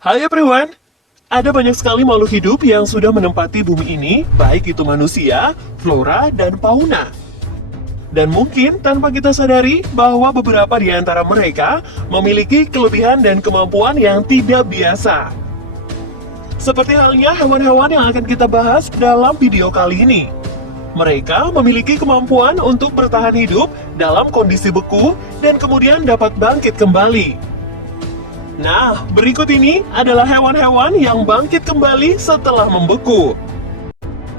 Hai everyone, ada banyak sekali makhluk hidup yang sudah menempati bumi ini, baik itu manusia, flora, dan fauna. Dan mungkin tanpa kita sadari bahwa beberapa di antara mereka memiliki kelebihan dan kemampuan yang tidak biasa. Seperti halnya hewan-hewan yang akan kita bahas dalam video kali ini. Mereka memiliki kemampuan untuk bertahan hidup dalam kondisi beku dan kemudian dapat bangkit kembali. Nah, berikut ini adalah hewan-hewan yang bangkit kembali setelah membeku.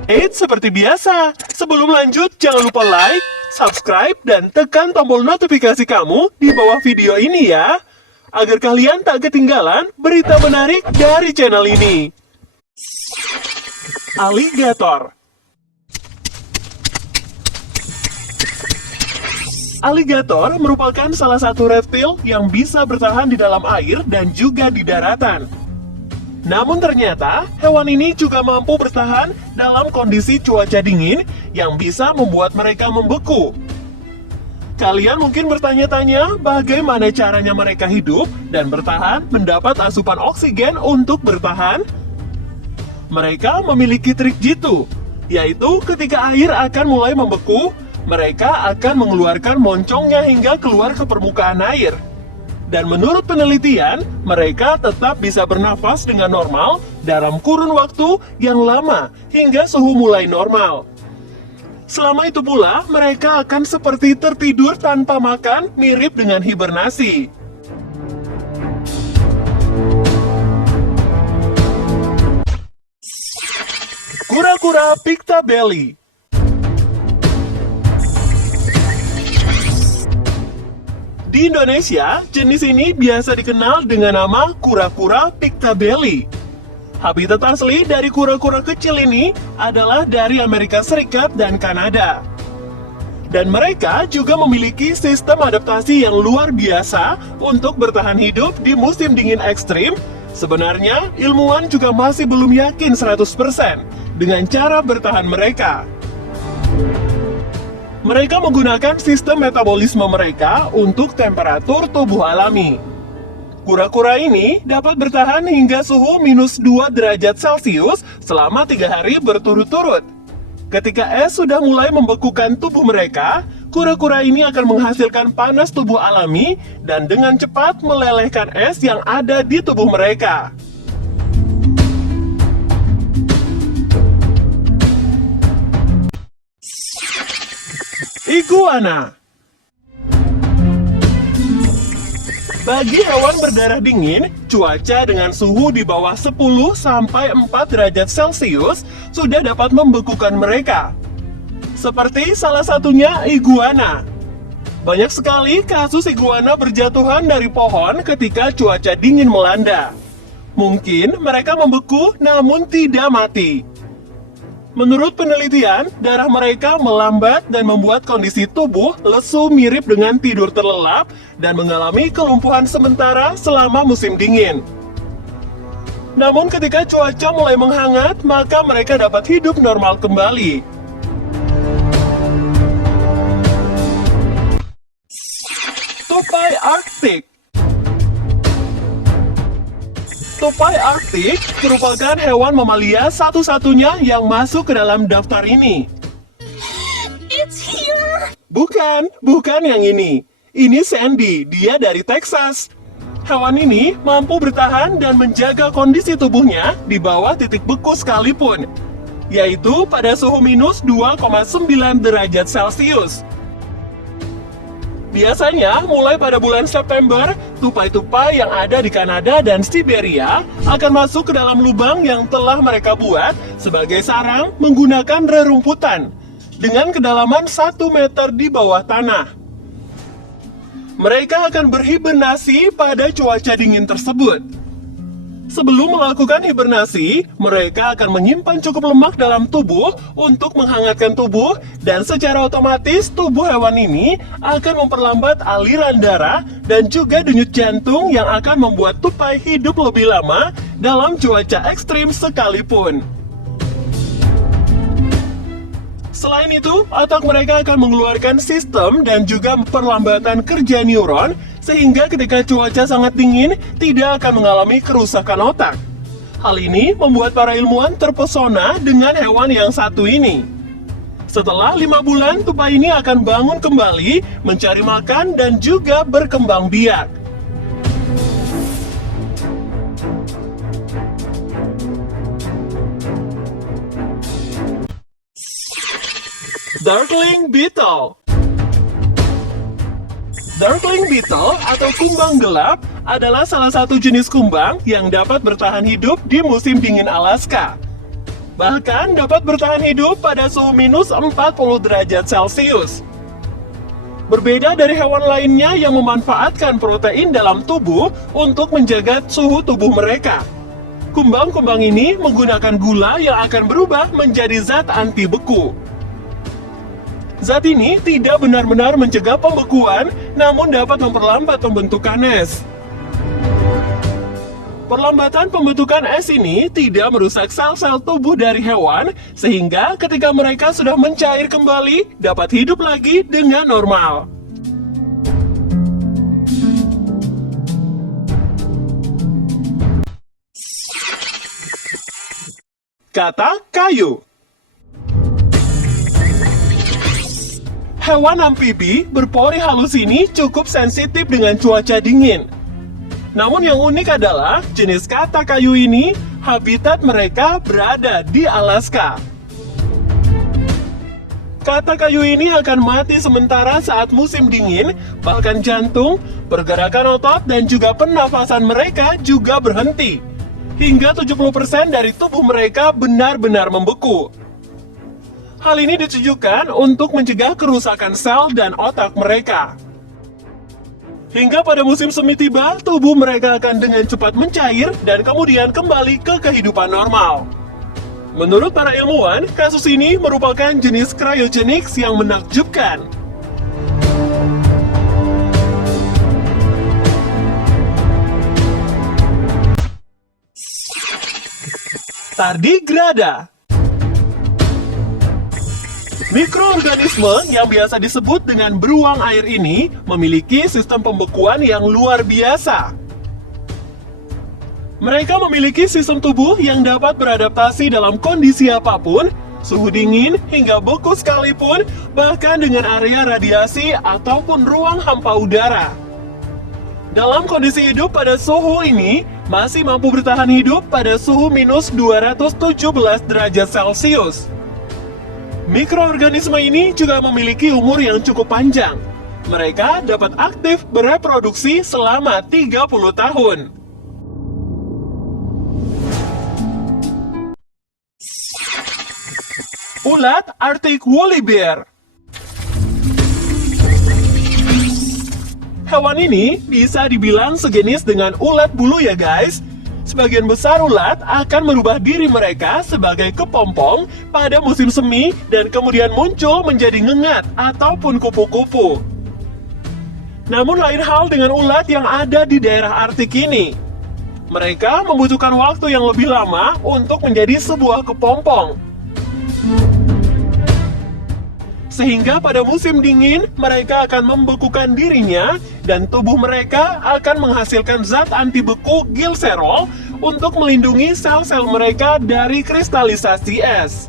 Eits, seperti biasa, sebelum lanjut jangan lupa like, subscribe, dan tekan tombol notifikasi kamu di bawah video ini ya, agar kalian tak ketinggalan berita menarik dari channel ini. Aligator. Aligator merupakan salah satu reptil yang bisa bertahan di dalam air dan juga di daratan. Namun ternyata, hewan ini juga mampu bertahan dalam kondisi cuaca dingin yang bisa membuat mereka membeku. Kalian mungkin bertanya-tanya bagaimana caranya mereka hidup dan bertahan mendapat asupan oksigen untuk bertahan? Mereka memiliki trik jitu, yaitu ketika air akan mulai membeku, mereka akan mengeluarkan moncongnya hingga keluar ke permukaan air. Dan menurut penelitian, mereka tetap bisa bernafas dengan normal dalam kurun waktu yang lama hingga suhu mulai normal. Selama itu pula, mereka akan seperti tertidur tanpa makan, mirip dengan hibernasi. Kura-kura Pictabelly. Di Indonesia, jenis ini biasa dikenal dengan nama kura-kura Pictabelly. Habitat asli dari kura-kura kecil ini adalah dari Amerika Serikat dan Kanada. Dan mereka juga memiliki sistem adaptasi yang luar biasa untuk bertahan hidup di musim dingin ekstrim. Sebenarnya, ilmuwan juga masih belum yakin 100% dengan cara bertahan mereka. Mereka menggunakan sistem metabolisme mereka untuk temperatur tubuh alami. Kura-kura ini dapat bertahan hingga suhu minus 2 derajat Celcius selama 3 hari berturut-turut. Ketika es sudah mulai membekukan tubuh mereka, kura-kura ini akan menghasilkan panas tubuh alami dan dengan cepat melelehkan es yang ada di tubuh mereka. Iguana. Bagi hewan berdarah dingin, cuaca dengan suhu di bawah 10-4 derajat Celcius sudah dapat membekukan mereka. Seperti salah satunya iguana. Banyak sekali kasus iguana berjatuhan dari pohon ketika cuaca dingin melanda. Mungkin mereka membeku namun tidak mati. Menurut penelitian, darah mereka melambat dan membuat kondisi tubuh lesu mirip dengan tidur terlelap dan mengalami kelumpuhan sementara selama musim dingin. Namun ketika cuaca mulai menghangat, maka mereka dapat hidup normal kembali. Tupai Arktik. Tupai Arktik merupakan hewan mamalia satu-satunya yang masuk ke dalam daftar ini. It's here! Bukan yang ini. Ini Sandy, dia dari Texas. Hewan ini mampu bertahan dan menjaga kondisi tubuhnya di bawah titik beku sekalipun, yaitu pada suhu minus 2,9 derajat Celcius. Biasanya, mulai pada bulan September, tupai-tupai yang ada di Kanada dan Siberia akan masuk ke dalam lubang yang telah mereka buat sebagai sarang menggunakan rerumputan dengan kedalaman 1 meter di bawah tanah. Mereka akan berhibernasi pada cuaca dingin tersebut. Sebelum melakukan hibernasi, mereka akan menyimpan cukup lemak dalam tubuh untuk menghangatkan tubuh dan secara otomatis tubuh hewan ini akan memperlambat aliran darah dan juga denyut jantung yang akan membuat tupai hidup lebih lama dalam cuaca ekstrim sekalipun. Selain itu, otak mereka akan mengeluarkan sistem dan juga perlambatan kerja neuron sehingga ketika cuaca sangat dingin tidak akan mengalami kerusakan otak. Hal ini membuat para ilmuwan terpesona dengan hewan yang satu ini. Setelah 5 bulan, tupai ini akan bangun kembali, mencari makan, dan juga berkembang biak. Darkling Beetle. Darkling Beetle atau kumbang gelap adalah salah satu jenis kumbang yang dapat bertahan hidup di musim dingin Alaska. Bahkan dapat bertahan hidup pada suhu minus 40 derajat Celcius. Berbeda dari hewan lainnya yang memanfaatkan protein dalam tubuh untuk menjaga suhu tubuh mereka. Kumbang-kumbang ini menggunakan gula yang akan berubah menjadi zat anti beku. Zat ini tidak benar-benar mencegah pembekuan, namun dapat memperlambat pembentukan es. Perlambatan pembentukan es ini tidak merusak sel-sel tubuh dari hewan, sehingga ketika mereka sudah mencair kembali, dapat hidup lagi dengan normal. Kata kayu. Hewan amfibi berpori halus ini cukup sensitif dengan cuaca dingin. Namun yang unik adalah jenis kata kayu ini, habitat mereka berada di Alaska. Kata kayu ini akan mati sementara saat musim dingin, bahkan jantung, pergerakan otot, dan juga pernafasan mereka juga berhenti. Hingga 70% dari tubuh mereka benar-benar membeku. Hal ini ditujukan untuk mencegah kerusakan sel dan otak mereka. Hingga pada musim semi tiba, tubuh mereka akan dengan cepat mencair dan kemudian kembali ke kehidupan normal. Menurut para ilmuwan, kasus ini merupakan jenis cryogenics yang menakjubkan. Tardigrada. Mikroorganisme yang biasa disebut dengan beruang air ini memiliki sistem pembekuan yang luar biasa. Mereka memiliki sistem tubuh yang dapat beradaptasi dalam kondisi apapun, suhu dingin hingga beku sekalipun, bahkan dengan area radiasi ataupun ruang hampa udara. Dalam kondisi hidup pada suhu ini, masih mampu bertahan hidup pada suhu minus 217 derajat Celcius. Mikroorganisme ini juga memiliki umur yang cukup panjang. Mereka dapat aktif bereproduksi selama 30 tahun. Ulat Arctic Woolly Bear. Hewan ini bisa dibilang sejenis dengan ulat bulu ya guys. Sebagian besar ulat akan merubah diri mereka sebagai kepompong pada musim semi dan kemudian muncul menjadi ngengat ataupun kupu-kupu. Namun lain hal dengan ulat yang ada di daerah Arktik ini. Mereka membutuhkan waktu yang lebih lama untuk menjadi sebuah kepompong. Sehingga pada musim dingin, mereka akan membekukan dirinya dan tubuh mereka akan menghasilkan zat anti beku glycerol untuk melindungi sel-sel mereka dari kristalisasi es.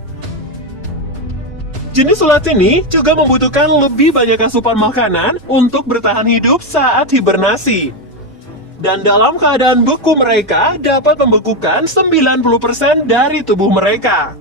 Jenis ulat ini juga membutuhkan lebih banyak asupan makanan untuk bertahan hidup saat hibernasi. Dan dalam keadaan beku mereka dapat membekukan 90% dari tubuh mereka.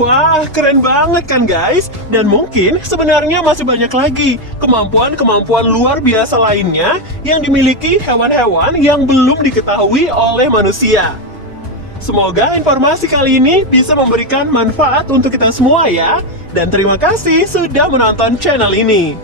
Wah, keren banget kan guys? Dan mungkin sebenarnya masih banyak lagi kemampuan-kemampuan luar biasa lainnya yang dimiliki hewan-hewan yang belum diketahui oleh manusia. Semoga informasi kali ini bisa memberikan manfaat untuk kita semua ya. Dan terima kasih sudah menonton channel ini.